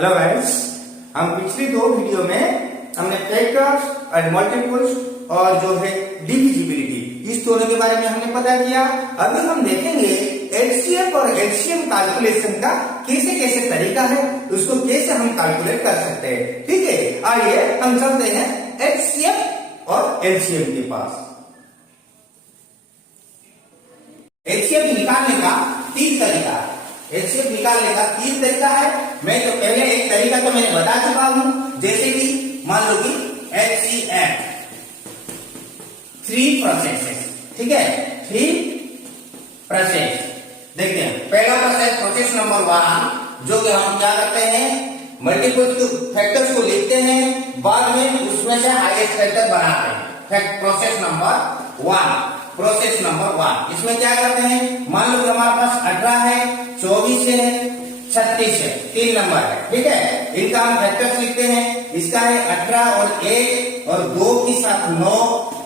Hello guys, हम पिछली दो वीडियो में हमने फैक्टर्स और मल्टीपल्स और जो है डिविजिबिलिटी इस दोनों के बारे में हमने पता किया। अभी हम देखेंगे एचसीएफ और एलसीएम कैलकुलेशन का कैसे कैसे तरीका है, उसको कैसे हम कैलकुलेट कर सकते हैं। ठीक है, आइए हम चलते हैं एचसीएफ और एलसीएम के पास। एचसीएफ निकालने का तीन तरीका है। एचसीएफ निकालने का तीन तरीका है। मैं तो पहले एक तरीका तो मैंने बता चुका हूं, जैसे कि मान लो कि एचसीएफ 3 प्रोसेस, ठीक है, 3 प्रोसेस। देखते हैं पहला प्रोसेस नंबर 1, जो कि हम क्या करते हैं, मल्टीपल फैक्टर्स को लिखते हैं, बाद में उसमें से हाईएस्ट फैक्टर बनाते हैं। प्रोसेस नंबर 1 इसमें क्या करते हैं, मान लो कि हमारे पास 18 है, 24 है, 36 है, 3 नंबर है, ठीक है। इनका हम फैक्टर्स लिखते हैं। इसका है 18 और 1 और 2 के साथ 9,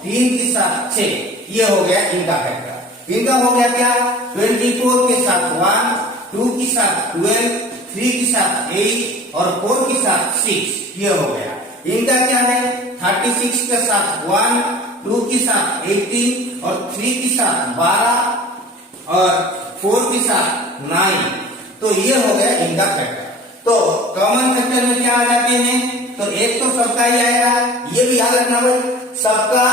3 के साथ 6, ये हो गया इनका फैक्टर। इनका हो गया क्या, 24 के साथ 1, 2 के साथ 12, 3 के साथ 8 और 4 के साथ 6, ये हो गया। इनका क्या है, 36 के साथ 1, 2 के साथ 18 और 3 के साथ 12 और 4 के साथ 9, तो ये हो गया इनका फैक्टर। तो कॉमन फैक्टर में क्या आ जाते हैं, तो एक तो सबका ही आएगा, ये भी याद रखना भाई, सबका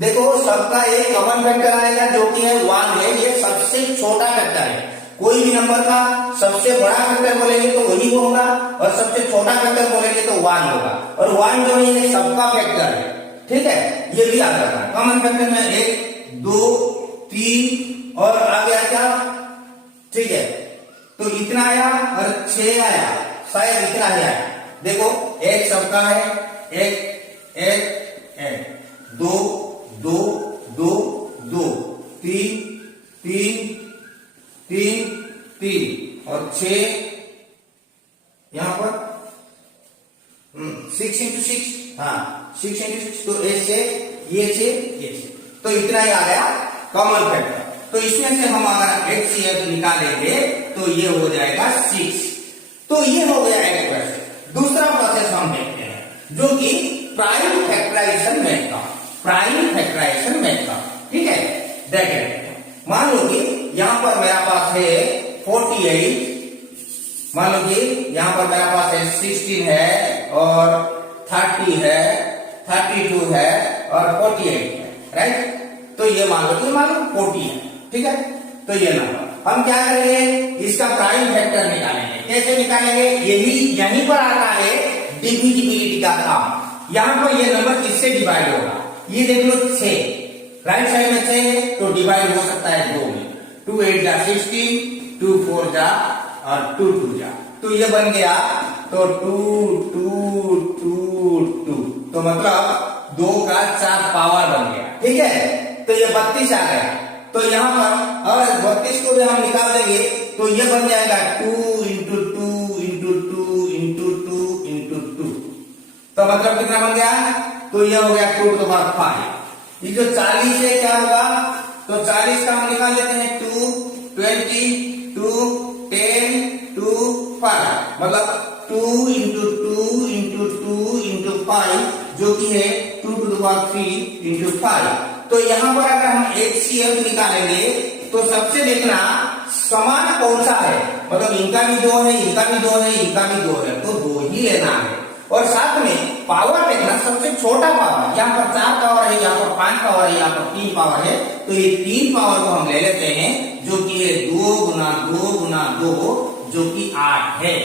देखो सबका एक कॉमन फैक्टर आएगा जो कि है 1 है, ये सबसे छोटा फैक्टर है। कोई भी नंबर का सबसे बड़ा फैक्टर बोलेंगे तो वही होगा और सबसे छोटा फैक्टर बोलेंगे तो 1 होगा, और 1 जो है ये सबका फैक्टर है, ठीक है, ये भी याद रखना। कॉमन फैक्टर में 1, 2, 3 और आ गया क्या, ठीक है, तो इतना आया और 6 आया, शायद इतना ही आया। देखो एक सबका है, एक 2, 2, 2, 2, 3, 3, 3, 3 और 6 यहां पर 6 into 6, हाँ 6 into 6, तो ऐसे ये 6, तो इतना ही आ गया कॉमन फैक्टर। तो इसमें से हम अगर एचसीएफ निकालेंगे तो ये हो जाएगा 6। तो ये हो गया एक प्रोसेस। दूसरा प्रोसेस हम देखते हैं जो कि प्राइम फैक्टराइजेशन मेथड, ठीक है। देखिए मान लो कि यहां पर मेरा पास है 48, मान लो कि यहां पर मेरा पास है 16 है और 30 है, 32 है और 48 है, राइट। तो ये मान लो 40 है, ठीक है। तो ये नंबर हम क्या करेंगे, इसका प्राइम फैक्टर निकालेंगे। कैसे निकालेंगे, यहीं पर आता है डिविजिबिलिटी का काम। यहां पर ये नंबर किससे डिवाइड होगा, ये देख लो 6, राइट साइड में 6 है तो डिवाइड हो सकता है 2 में। 2 8 जा 16, 2 4 जा और 2 2 जा, तो ये बन गया तो 2 2 2 2, तो मतलब 2 का 4 पावर बन गया, ठीक है। तो ये 32 आ गया। तो यहां पर और 32 को भी हम निकाल देंगे तो ये बन जाएगा 2 into 2 into 2 into 2 into 2, तो मतलब कितना बन गया, तो ये हो गया 2 to the power 5। ये जो 40 है क्या होगा, तो 40 का हम निकाल लेते हैं 2 20 2 10 2 5, मतलब 2 into 2 into 2 into 5, जो कि है 2 to the power 3 into 5। तो यहां पर अगर हम एचसीएफ निकालेंगे तो सबसे देखना समान कौन सा है, मतलब इनका भी 2 है, इनका भी 2 है, इनका भी 2 है, तो 2 ही लेना है। और साथ में पावर देखना, सबसे छोटा पावर, यहाँ पर 4 पावर है, यहाँ पर 5 पावर है, यहाँ पर 3 पावर है, तो ये 3 पावर को हम ले लेते हैं, जो कि है 2 गुना 2 गुना 2, जो कि 8 है।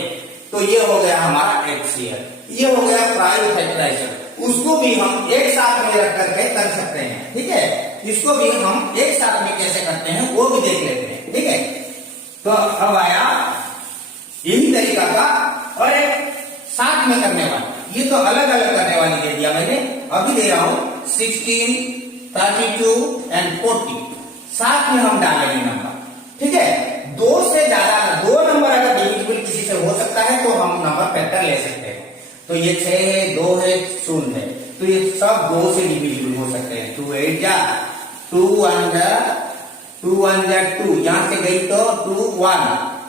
तो ये हो गया हमारा एचसीएफ, ये हो गया प्राइम फैक्टराइजेशन। उसको भी हम एक साथ में रख करके कर सकते हैं, ठीक है। इसको भी हम एक साथ में कैसे करते हैं वो भी देख लेते हैं, ठीक है। तो अब आया यही तरीका का और एक साथ में करने वाला, ये तो अलग अलग करने वाली दे दिया मैंने, अभी दे रहा हूं 16 32 एंड 40, साथ में हम डालेंगे नंबर, ठीक है। 2 से ज्यादा 2 नंबर अगर डिविजिबल किसी से हो सकता है तो हम नंबर फैक्टर ले सकते हैं। तो ये 6 है, 2 है, 0 है, तो ये सब 2 से डिविजिबल हो सकते हैं। 2 8 जा 2 1 जा 2 1 जा 2, यहां से गई तो 2 1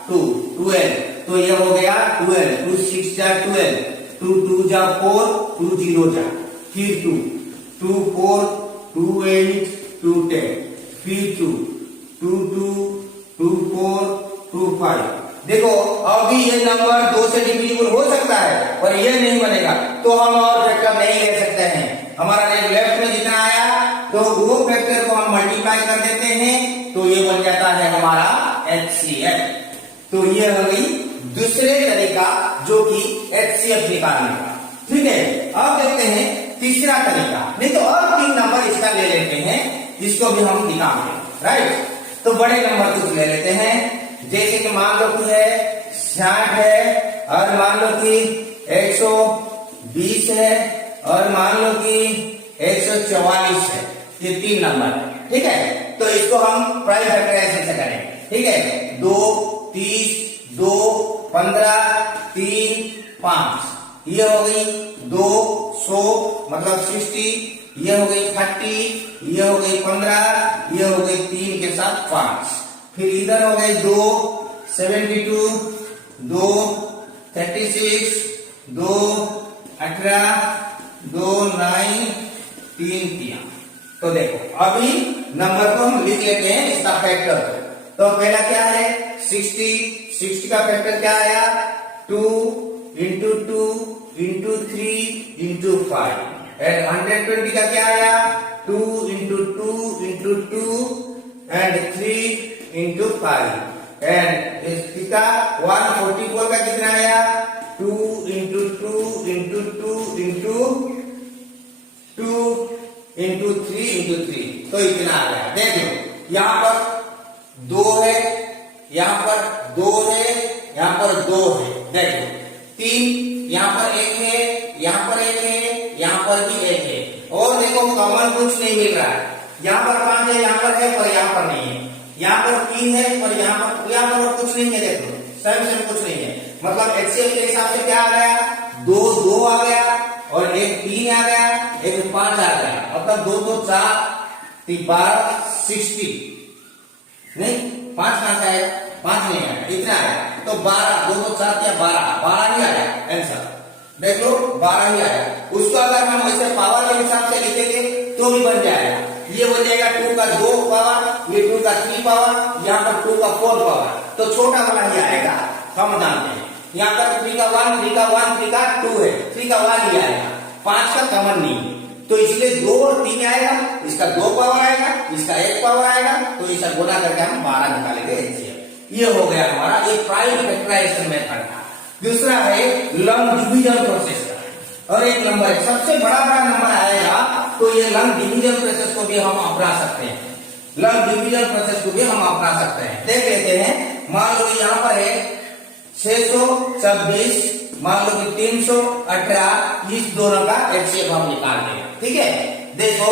2 12 तो ये हो गया 12, 2 6 जा 12, 2 2 जा 4, 2 0 जा, फिर 2 2 4, 2 8, 2 10, फिर 2 2 2, 2 4, 2 5। देखो अभी ये नंबर 2 से डिविजिबल हो सकता है पर ये नहीं बनेगा, तो हम और फैक्टर नहीं ले सकते हैं। हमारा लेफ्ट में जितना आया तो वो फैक्टर को हम मल्टीप्लाई कर देते हैं, तो ये बन जाता है हमारा HCF। तो ये हो गई दूसरे तरीका जो कि HCF निकालने का। ठीक है, अब देखते हैं तीसरा तरीका। नहीं तो और 3 नंबर इसका ले लेते हैं, इसको भी हम निकालेंगे। राइट, तो बड़े नंबर कुछ ले लेते हैं, जैसे कि मान लो कि है 60 है, और मान लो कि 120 है, और मान लो कि 144 है। ये 3 नंबर है। ठीक है, तो इसको हम प्राइम फैक्टराइजेशन से करेंगे। ठीक है, 2 30, 2 15, 3 5, ये हो गई 200 मतलब 60, ये हो गई 30, ये हो गई 15, ये हो गई 3 के साथ 5, फिर इधर हो गए 2 72, 2 36, 2 18, 2 9, 3 3। तो देखो अभी नंबर को हम लिख लेते हैं इसका फैक्टर। तो पहला क्या है 60 का फैक्टर क्या आया 2 into 2 into 3 into 5, एंड 120 का क्या आया 2 into 2 into 2 and 3 into 5, and इसका 144 का कितना आया 2 into 2 into 2 into 2 into 3 into 3, तो इतना आ गया। देखो यहाँ पर 2 है, यहाँ पर 2 है, यहाँ पर 2 है, देखो 3, यहाँ पर 1 है, यहाँ पर 1 है, यहाँ पर भी 1 है, और देखो कॉमन कुछ नहीं मिल रहा है। यहाँ पर 5 है, यहाँ पर है, पर यहाँ पर नहीं है, यहाँ पर 3 है, पर यहाँ पर और कुछ नहीं है। देखो सेम कुछ नहीं है, मतलब HCF के हिसाब से क्या आ गया 2 2 आ गया, और एक 3 आ गया, एक 5 आ गया, मतलब 2 2 4 12 60, नहीं 5 कहां से आएगा 5 नहीं आया, इतना आया, तो 12 2 2 4 क्या 12 ही आया आंसर। देख लो 12 ही आया। उसको अगर हम ऐसे पावर के हिसाब से लिखेंगे तो भी बन जाएगा, ये बन जाएगा 2 का 2 पावर, ये 2 का 3 पावर, यहाँ पर 2 का 4 पावर, तो छोटा वाला ही आएगा, हम जानते हैं। यहाँ पर 3 का 1, 3 का 1, 3 का 2 है, 3 का 1 ही आएगा, 5 का कॉमन नहीं है, तो इसलिए 2 और 3 आएगा, इसका 2 पावर आएगा, इसका 1 पावर आएगा, तो इसका गुणा करके हम 12 निकालेंगे HCF। ये हो गया हमारा एक प्राइम फैक्टराइजेशन मेथड का। दूसरा है लॉन्ग डिवीजन प्रोसेस का, और एक नंबर है सबसे बड़ा नंबर आएगा, तो ये लॉन्ग डिवीजन प्रोसेस को भी हम अपना सकते हैं, लॉन्ग डिवीजन प्रोसेस को भी हम अपना सकते हैं। देख लेते हैं, मान लो यहाँ पर है 626, मान लो कि 318, इस दोनों का HCF हम निकाल देंगे। ठीक है, देखो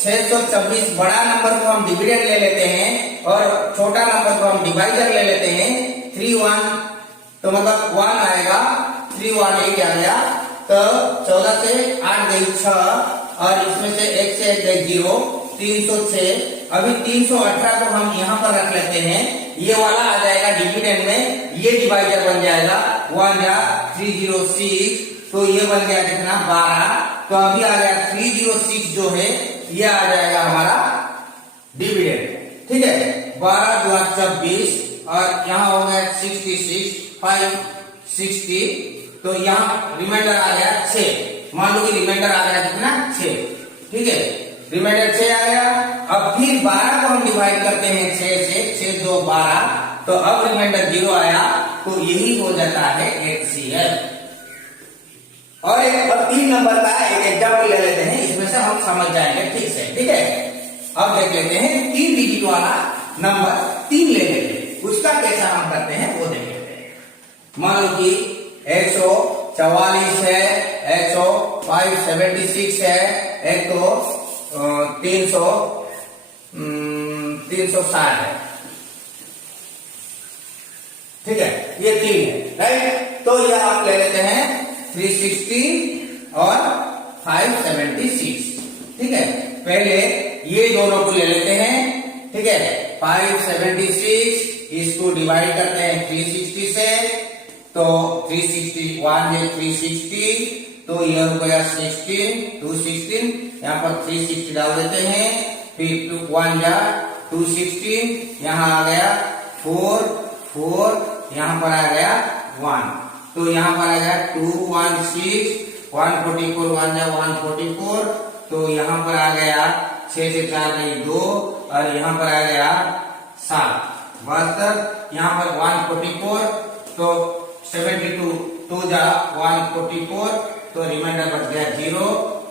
626 बड़ा नंबर को हम डिविडेंड ले लेते हैं, और छोटा नंबर को हम डिवाइजर ले लेते हैं। 3 1, तो मतलब 1 आएगा, 3 1 8 आ गया, तो 14 से 8 गई 6, और इसमें से 1 से 1 गई 0, 306। अभी 318 को हम यहाँ पर रख लेते हैं, ये वाला आ जाएगा डिविडेंड में, ये डिवाइजर बन जाएगा 1 जा 306, तो ये बन गया कितना 12, तो अभी आ गया 306 जो है ये आ जाएगा हमारा डिविडेंड। ठीक है, 12 2 24, और यहाँ हो गया 66 5 60, तो यहाँ रिमाइंडर आ गया 6, मान लो कि रिमाइंडर आ गया कितना 6। ठीक है, रिमाइंडर 6 आ गया। अब फिर 12 को हम डिवाइड करते हैं 6 से, 6 2 12, तो अब रिमाइंडर 0 आया, तो यही हो जाता है HCF। और एक 3 नंबर का एक एग्जाम्पल ले लेते हैं, इसमें से हम समझ जाएंगे ठीक से। ठीक है, अब देख लेते हैं 3 डिजिट वाला नंबर 3 ले लेते हैं, उसका कैसा हम करते हैं वो देख लेते हैं। मान लो कि 144 है, 576 है, एक तो 360 है। ठीक है, ये 3 है, राइट। तो यह आप ले लेते हैं 316 और 576। ठीक है, पहले ये दोनों को ले लेते हैं। ठीक है, 576 इसको डिवाइड करते हैं 360 से, तो 361 है 360, तो यह हो गया 16, 216, यहाँ पर 360 डाल देते हैं, फिर 1 जा 216, यहाँ आ गया 4, 4, यहाँ पर आ गया 1, तो यहाँ पर आ गया 216, 144, 1 जा 144, तो यहाँ पर आ गया 6 से 4 गई 2, और यहाँ पर आ गया 7, 72, यहाँ पर 144, तो 72, 2 जा 144, तो रिमाइंडर बच गया 0,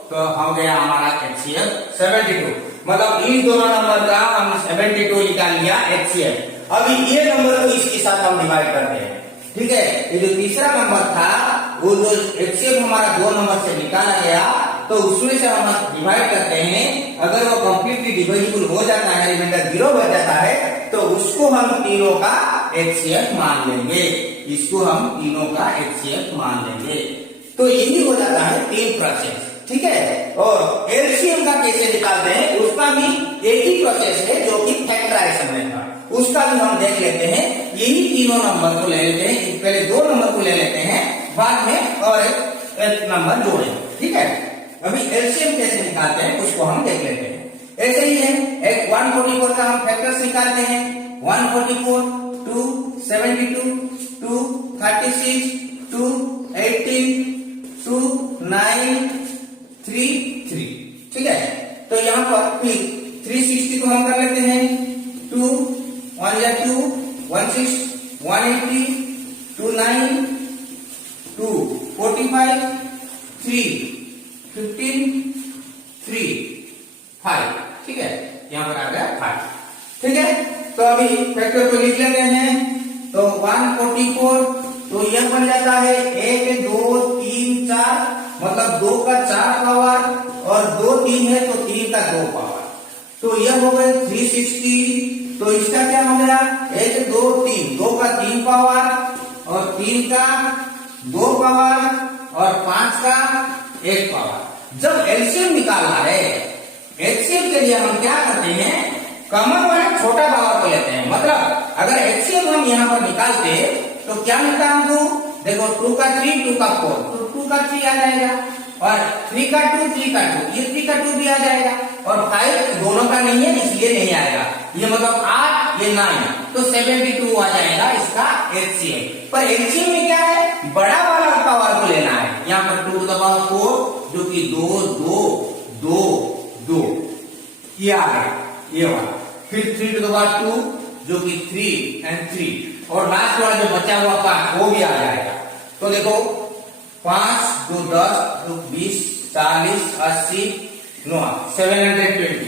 तो हो गया हमारा HCF 72। मतलब इन दोनों नंबर का हम 72 निकाल लिया HCF। अभी ये नंबर को इसके साथ हम डिवाइड करते हैं, ठीक है। ये जो तीसरा नंबर था वो जो HCF हमारा 2 नंबर से निकाला गया, तो उसमें से हम डिवाइड करते हैं, अगर वो कंप्लीटली डिविजिबल हो जाता है, रिमाइंडर 0 बच जाता है, तो उसको हम तीनों का HCF मान लेंगे, इसको हम तीनों का HCF मान लेंगे। तो यही हो जाता है 3 प्रोसेस, ठीक है। और एलसीएम का कैसे निकालते हैं उसका भी एक ही प्रोसेस है, जो कि फैक्टराइजेशन में था, उसका भी हम देख लेते हैं। यही तीनों नंबर को ले लेते हैं, पहले 2 नंबर को ले लेते हैं, बाद में और एक नंबर जोड़ें, ठीक है। अभी एलसीएम कैसे निकालते हैं उसको हम देख लेते हैं। ऐसे ही है, एक 144 का हम फैक्टर्स निकालते हैं, 144, 2, 72, 2, 36, 2, 18, 2, 9, 3, 3, ठीक है। तो यहाँ पर फिर 360 को हम कर लेते हैं, 2, 1 या 2, 16, 180, 2, 9, 2, 45, 3, 15, 3, 5, ठीक है। यहाँ पर आ गया 5, ठीक है। तो अभी फैक्टर को लिख लेते हैं, तो 144, तो यह बन जाता है 1, 2, 3, 4, मतलब 2 का 4 पावर, और 2, 3 है तो 3 का 2 पावर, तो यह हो गए 360। तो इसका क्या हो गया, 1, 2, 3, 2 का 3 पावर, और 3 का 2 पावर, और 5 का 1 पावर। जब एलसीएम निकालना है, एचसीएफ के लिए हम क्या करते हैं, कॉमन वाले छोटा पावर को लेते हैं। मतलब अगर एचसीएफ हम यहाँ पर निकालते तो क्या मिलता है हमको, देखो 2 का 3, 2 का 4, तो 2 का 3 आ जाएगा, और 3 का 2, 3 का 2, ये 3 का 2 भी आ जाएगा, और 5 दोनों का नहीं है इसलिए नहीं आएगा, ये मतलब 8, ये 9, तो 72 आ जाएगा इसका एचसीएफ। पर एचसीएफ में क्या है, बड़ा वाला पावर को लेना है। यहाँ पर 2 टू द पावर 4, जो कि 2, 2, 2, 2, ये आ गया, ये वाला। फिर 3 टू द पावर 2, जो कि 3 and 3, और लास्ट वाला जो बचा हुआ पार्ट वो भी आ जाएगा। तो देखो 5, 2, 10, 2, 20, 40, 80, 9, 720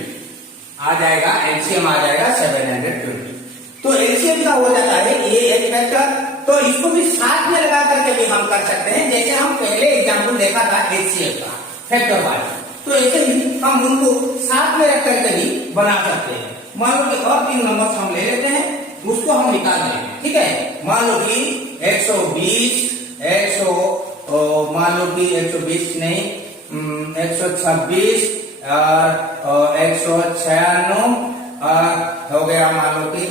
आ जाएगा, एलसीएम आ जाएगा 720। तो एलसीएम का हो जाता है ये एक फैक्टर। तो इसको भी साथ में लगा करके भी हम कर सकते हैं, जैसे हम पहले एग्जाम्पल देखा था एचसीएफ का फैक्टर वाला, तो ऐसे ही हम उनको साथ में रख करके भी बना सकते हैं। मान लो कि और 3 नंबर हम ले लेते हैं, उसको हम निकाल देंगे, ठीक है। मान लो कि 120, मान लो कि 120 नहीं, 126 और 196 हो गया, मान लो कि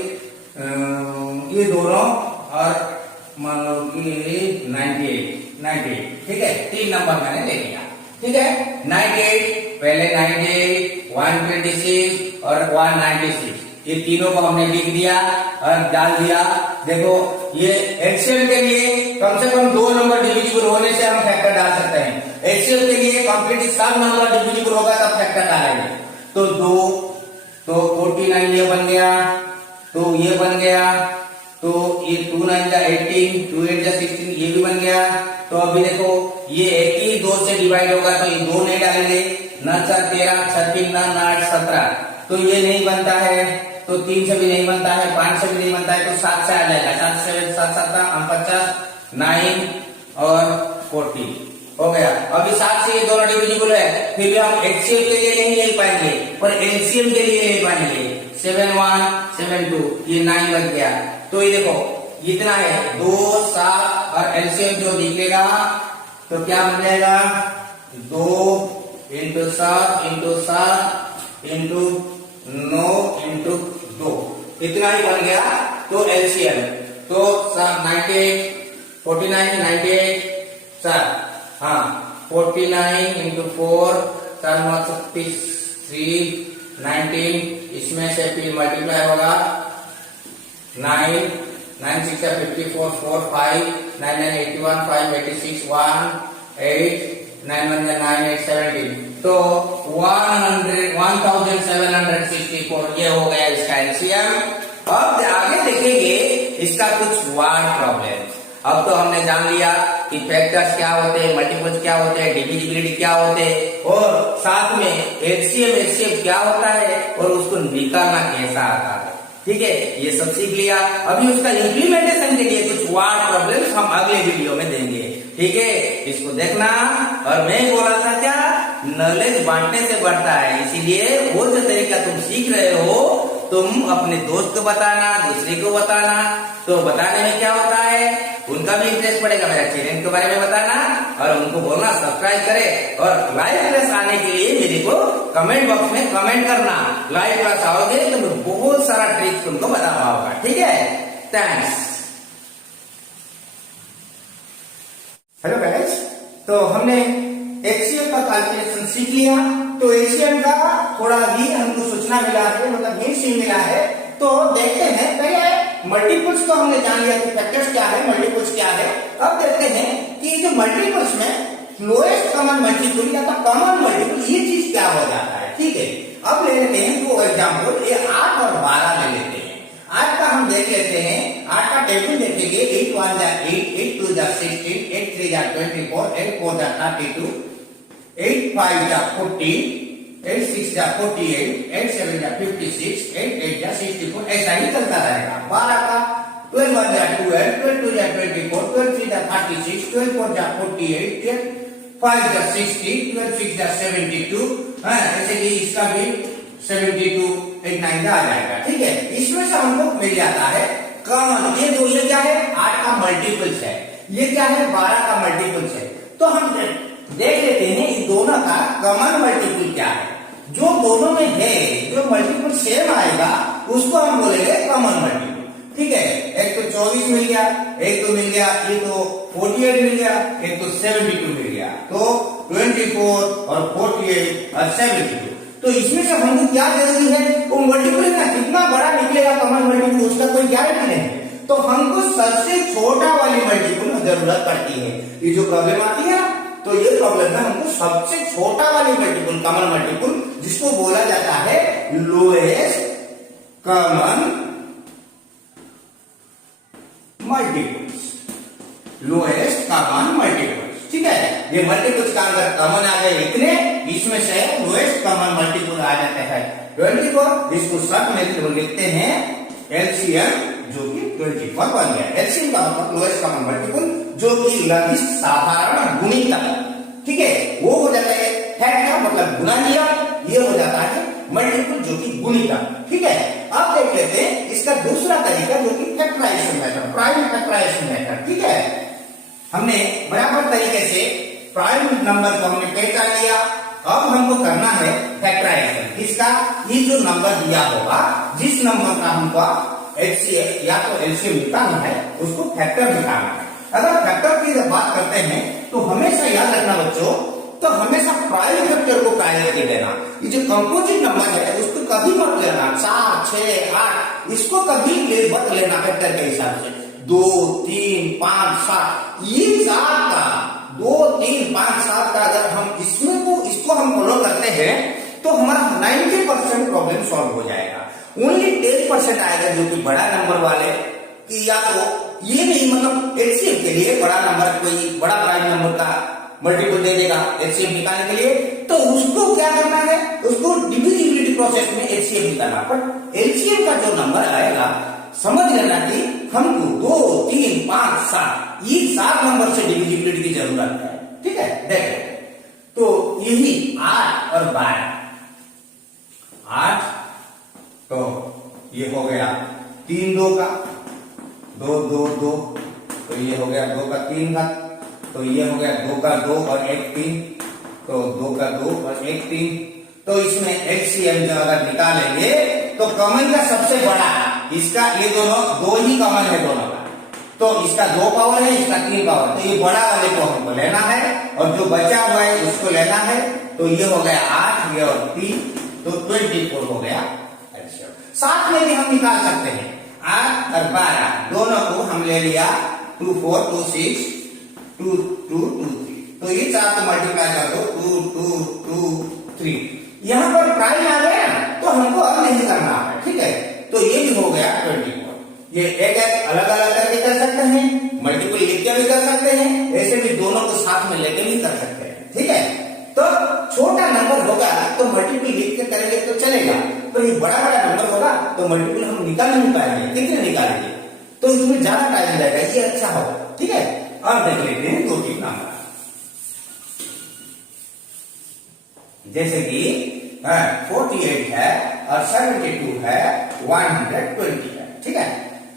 ये दोनों, और मान लो कि 98, ठीक है। 3 नंबर मैंने ले लिया, ठीक है। 98, पहले 98, 126 और 196, ये तीनों को हमने लिख दिया और डाल दिया। देखो ये एचसीएफ के लिए कम से कम 2 नंबर डिविजिबल होने से हम फैक्टर डाल सकते हैं। एचसीएफ के लिए कंप्लीटली सब नंबर डिविजिबल होगा तब फैक्टर डालेंगे। तो 2, तो 49 ये बन गया, तो ये बन गया, तो ये 2 9 जा 18, 2 8 जा 16, ये भी बन गया। तो अभी देखो ये 18 2 से डिवाइड होगा, तो ये 2 नहीं डालेंगे, 9 4 13, 36 9 8 17, तो ये नहीं बनता है, तो 3 से भी नहीं बनता है, 5 से भी नहीं बनता है, तो 7 से आ जाएगा, 7 से 7 7 50, 9 और 40 हो गया। अभी 7 से ये दोनों डिविजिबल है, फिर भी हम एचसीएफ के लिए नहीं ले पाएंगे, पर एलसीएम के लिए ले पाएंगे। 7 1 7 2, ये 9 बच गया। तो ये देखो इतना है 2 7, और एलसीएम जो निकलेगा तो क्या बन जाएगा, 2 × 7 × 7 × 9 × 2, इतना ही बन गया। तो एलसीएम तो 98, 49, 98 सर, हाँ 49 इंटू 4 सर 933, 19 इसमें से फिर मल्टीप्लाई होगा 9, 9 6 54, 4 5, 9 9 81, 5 86, 1 8, 9 1 9 8 17, तो 1764 ये हो गया इसका एलसीएम। अब आगे देखेंगे इसका कुछ वर्ड प्रॉब्लम। अब तो हमने जान लिया कि फैक्टर्स क्या होते हैं, मल्टीपल्स क्या होते हैं, डिविजिबिलिटी क्या होते हैं, और साथ में एचसीएम एचसीएफ क्या होता है और उसको निकालना कैसा आता है। ठीक है, ये सब सीख लिया। अभी उसका इम्प्लीमेंटेशन के लिए कुछ वर्ड प्रॉब्लम्स हम अगले वीडियो में देंगे। ठीक है, इसको देखना। और मैं बोला था क्या, नॉलेज बांटने से बढ़ता है, इसीलिए वो जो तरीका तुम सीख रहे हो तुम अपने दोस्त को बताना, दूसरे को बताना, तो बताने में क्या होता है उनका भी इंटरेस्ट पड़ेगा, मेरा चैनल के बारे में बताना और उनको बोलना सब्सक्राइब करे, और लाइव क्लास आने के लिए मेरे को कमेंट बॉक्स में कमेंट करना। लाइव क्लास आओगे तो मैं बहुत सारा ट्रिक्स तुमको बता पाऊंगा। ठीक है, थैंक्स। हेलो गाइस, तो हमने एचसीएम का कैलकुलेशन सीख लिया। तो एचसीएम का थोड़ा भी हमको सूचना मिला है, मतलब हिंट्स मिला है। तो देखते हैं, पहले मल्टीपल्स को हमने जान लिया कि फैक्टर्स क्या है, मल्टीपल्स क्या है। अब देखते हैं कि जो मल्टीपल्स में लोएस्ट कॉमन मल्टीपल या तो कॉमन मल्टीपल ये चीज क्या हो जाता है। ठीक है, अब ले लेते हैं दो एग्जाम्पल, ये 8 और 12 ले लेते हैं। 8 का हम देख लेते हैं, 8 का टेबल देखेंगे, 8 1 जा 8, 8 2 जा 16, 8 3 जा 24, 8 4 जा 32, 8 5 जा 40, 8 6 जा 48, 8 7 जा 56, 8 8 जा 64, ऐसा ही चलता रहेगा। 12 का 12 1 जा 12, 12 2 जा 24, 12 3 जा 36, 12 4 जा 48, 12 5 जा 60, 12 6 जा 72, ऐसे ही इसका भी 72 8 9 जा आ जाएगा। ठीक है, इसमें से हमको मिल जाता है कॉमन। ये क्या है, 8 का मल्टीपल्स है, ये क्या है 12 का मल्टीपल्स है। तो हम देख लेते हैं इन दोनों का कॉमन मल्टीपल क्या है। जो दोनों में है, जो मल्टीपल सेम आएगा उसको हम बोलेंगे कॉमन मल्टीपल। ठीक है, एक तो 24 मिल गया, एक तो मिल गया, ये तो 48 मिल गया, एक तो 72 मिल गया, तो 24 और 48 और 72। तो इसमें से हमको क्या जरूरी है, वो मल्टीपल का कितना बड़ा निकलेगा कॉमन मल्टीपल, उसका कोई गारंटी नहीं। तो हमको सबसे छोटा वाली मल्टीपल की जरूरत पड़ती है। ये जो प्रॉब्लम आती है, तो ये प्रॉब्लम में हमको सबसे छोटा वाली मल्टीपल, कॉमन मल्टीपल, जिसको बोला जाता है lowest common multiples, lowest common multiples. ठीक है, ये मल्टीपल्स का अगर कॉमन आ जाए इतने, इसमें से लोएस्ट कॉमन मल्टीपल आ जाते हैं 24। इसको शॉर्ट में लिखते हैं एलसीएम, जो कि 24 बन गया। एलसीएम का मतलब लोएस्ट कॉमन मल्टीपल, जो कि लघिष्ठ साधारण गुणितक। ठीक है, वो हो जाता है फैक्टर, मतलब गुना किया, ये हो जाता है मल्टीपल जो कि गुणितक। ठीक है, अब देख लेते हैं इसका दूसरा तरीका जो कि factorisation method, prime factorisation method. ठीक है, हमने बराबर तरीके से प्राइम नंबर को हमने पहचान लिया। अब हमको करना है फैक्टराइजेशन। इसका ये जो नंबर दिया होगा, जिस नंबर का हमको एचसीएफ या तो एलसीएम निकालना है, उसको फैक्टर निकालना है। अगर फैक्टर की जब बात करते हैं तो हमेशा याद रखना बच्चों, तो हमेशा प्राइम फैक्टर को प्रायोरिटी देना। ये जो कंपोजिट नंबर है उसको कभी मत लेना 4 6 8, इसको कभी मत लेना फैक्टर के हिसाब से 2 3 5 7। ये 7 का 2 3 5 7 का अगर हम इसको हम फॉलो करते हैं तो हमारा 90% प्रॉब्लम सॉल्व हो जाएगा। ओनली 10% आएगा जो कि बड़ा नंबर वाले कि या तो ये नहीं, मतलब एचसीएफ के लिए बड़ा नंबर, कोई बड़ा प्राइम नंबर का मल्टीपल दे देगा एचसीएफ निकालने के लिए, तो उसको क्या करना है, उसको डिविजिबिलिटी प्रोसेस में एचसीएफ निकालना। बट एलसीएम का जो नंबर आएगा, समझ लेना कि हमको 2 3 5 7 ये 7 नंबर से डिविजिबिलिटी की जरूरत है। ठीक है, देखो तो यही 8 और 12, 8 तो ये हो गया 3 2 का 2 2 2, तो ये हो गया 2 का 3 घात, तो ये हो गया 2 का 2 और 1 3, तो 2 का 2 और 1 3। तो इसमें एचसीएम जो अगर निकालेंगे तो कॉमन का सबसे बड़ा, इसका ये दोनों 2 ही कॉमन है दोनों का। तो इसका 2 पावर है, इसका 3 पावर, तो ये बड़ा वाले को हमको लेना है और जो बचा हुआ है उसको लेना है। तो ये हो गया 8, ये और 3, तो 24 हो गया एलसीएम। साथ में भी हम निकाल सकते हैं 8 और 12 दोनों को हम ले लिया 2 4 2 6 2 2 2 3, तो ये 4 को मल्टीप्लाई कर दो 2 2 2 3। यहाँ पर प्राइम आ गया तो हमको अब नहीं करना है, ठीक है। तो ये भी हो गया 24। ये एक एक अलग अलग करके कर सकते हैं, मल्टीपल लिख के भी कर सकते हैं, ऐसे भी दोनों को साथ में लेके भी कर सकते हैं, ठीक है। तो छोटा नंबर होगा तो मल्टीपल लिख के करेंगे तो चलेगा, तो ये बड़ा बड़ा नंबर होगा तो मल्टीपल हम निकाल नहीं पाएंगे, कितने निकालेंगे, तो इसमें ज्यादा टाइम जाएगा, ये अच्छा होगा, ठीक है। अब देख लेते हैं 2-3 नंबर, जैसे कि 48 है और 72 है, 120 है, ठीक है।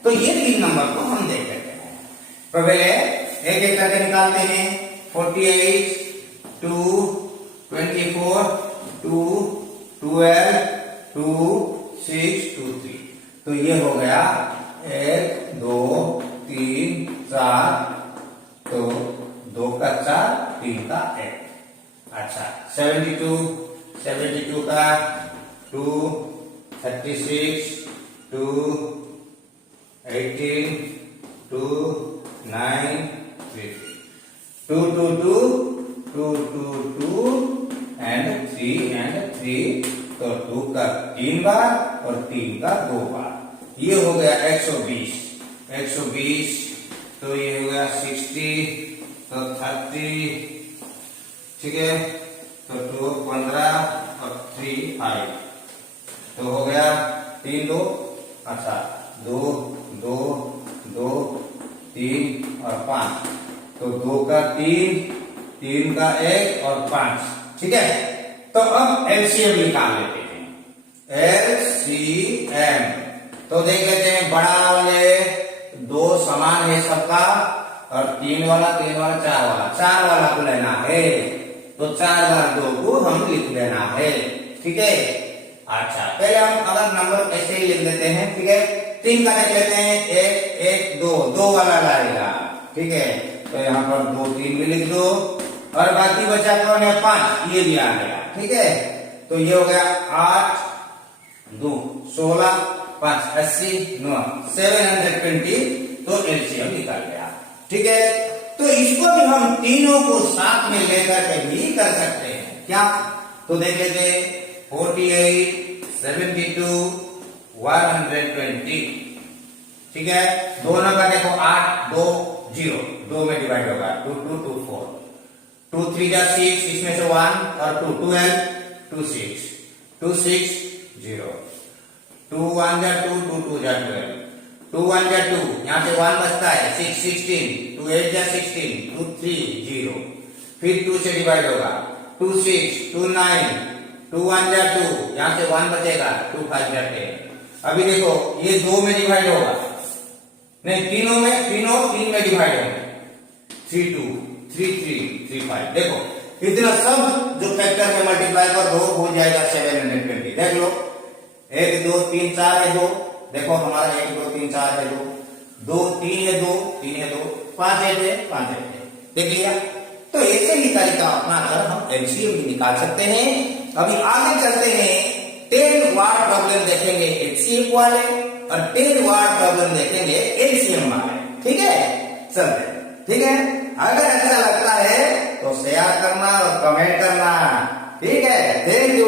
तो ये 3 नंबर को हम देख लेते हैं। तो पहले एक एक करके निकालते हैं। 48 2 24 2 12 2 6 2 3, तो ये हो गया 1 2 3 4, तो 2 का 4 3 का 1। अच्छा 72 का 2 36 2 18 2 9 3 2 2 2 2 2 2 एंड 3 एंड 3, तो 2 का 3 बार और 3 का 2 बार, ये हो गया 120, तो ये हो गया 60, तो 30, ठीक है, तो 2 15 और 3 5, तो हो गया 3 2, अच्छा 2 2 2 3 और 5, तो 2 का 3 3 का 1 और 5, ठीक है। तो अब एलसीएम निकाल लेते हैं। एलसीएम तो देख लेते हैं, बड़ा वाले 2 समान है सबका और 3 वाला 4 वाला को लेना है, तो 4 बार 2 को हम लिख लेना है, ठीक है। अच्छा पहले हम अगर नंबर ऐसे ही लिख देते हैं, ठीक है। 3 का देख लेते हैं, 1 1 2 2 वाला लाएगा, ठीक है। तो यहाँ पर 2 3 भी लिख दो और बाकी बचा कौन है 5, ये भी आ गया, ठीक है। तो ये हो गया 8 2 16 5 80 9 720, तो एलसीएम निकल गया, ठीक है। तो इसको भी हम तीनों को साथ में लेकर के भी कर सकते हैं, क्या, तो देख लेते हैं 48 72 120, ठीक है। दोनों का देखो 8 2 0, 2 में डिवाइड होगा 2 2 2 4, 2 3 जा 6, इसमें से 1 और 2 12 2 6 2 6 0, 2 1 जा 2 2 2 जा 12, 2 1 जा 2, यहाँ से 1 बचता है 6 16, 2 8 जा 16, 2 3 0, फिर 2 से डिवाइड होगा 2 6 2 9, 2 1 जा 2, यहाँ से 1 बचेगा 2 5 जा 10। अभी देखो ये 2 में डिवाइड होगा, नहीं तीनों में 3 में डिवाइड होंगे, 3 2 3 3 3 5, देखो इतना सब जो फैक्टर में मल्टीप्लाई कर दो हो जाएगा 720। देख लो 1 2 3 4 है 2, देखो हमारा 1 2 3 4 है 2 2 3 है 2 3 है 2 5 है 5 है, देख लिया। तो ऐसे ही तरीका अपना कर हम एलसीएम भी निकाल सकते हैं। अभी आगे चलते हैं, 10 वाट प्रॉब्लम देखेंगे एचसीएफ वाले और 10 वाट प्रॉब्लम देखेंगे एलसीएम वाले, ठीक है। चलते, ठीक है। अगर अच्छा लगता है तो शेयर करना और कमेंट करना, ठीक है। Thank you.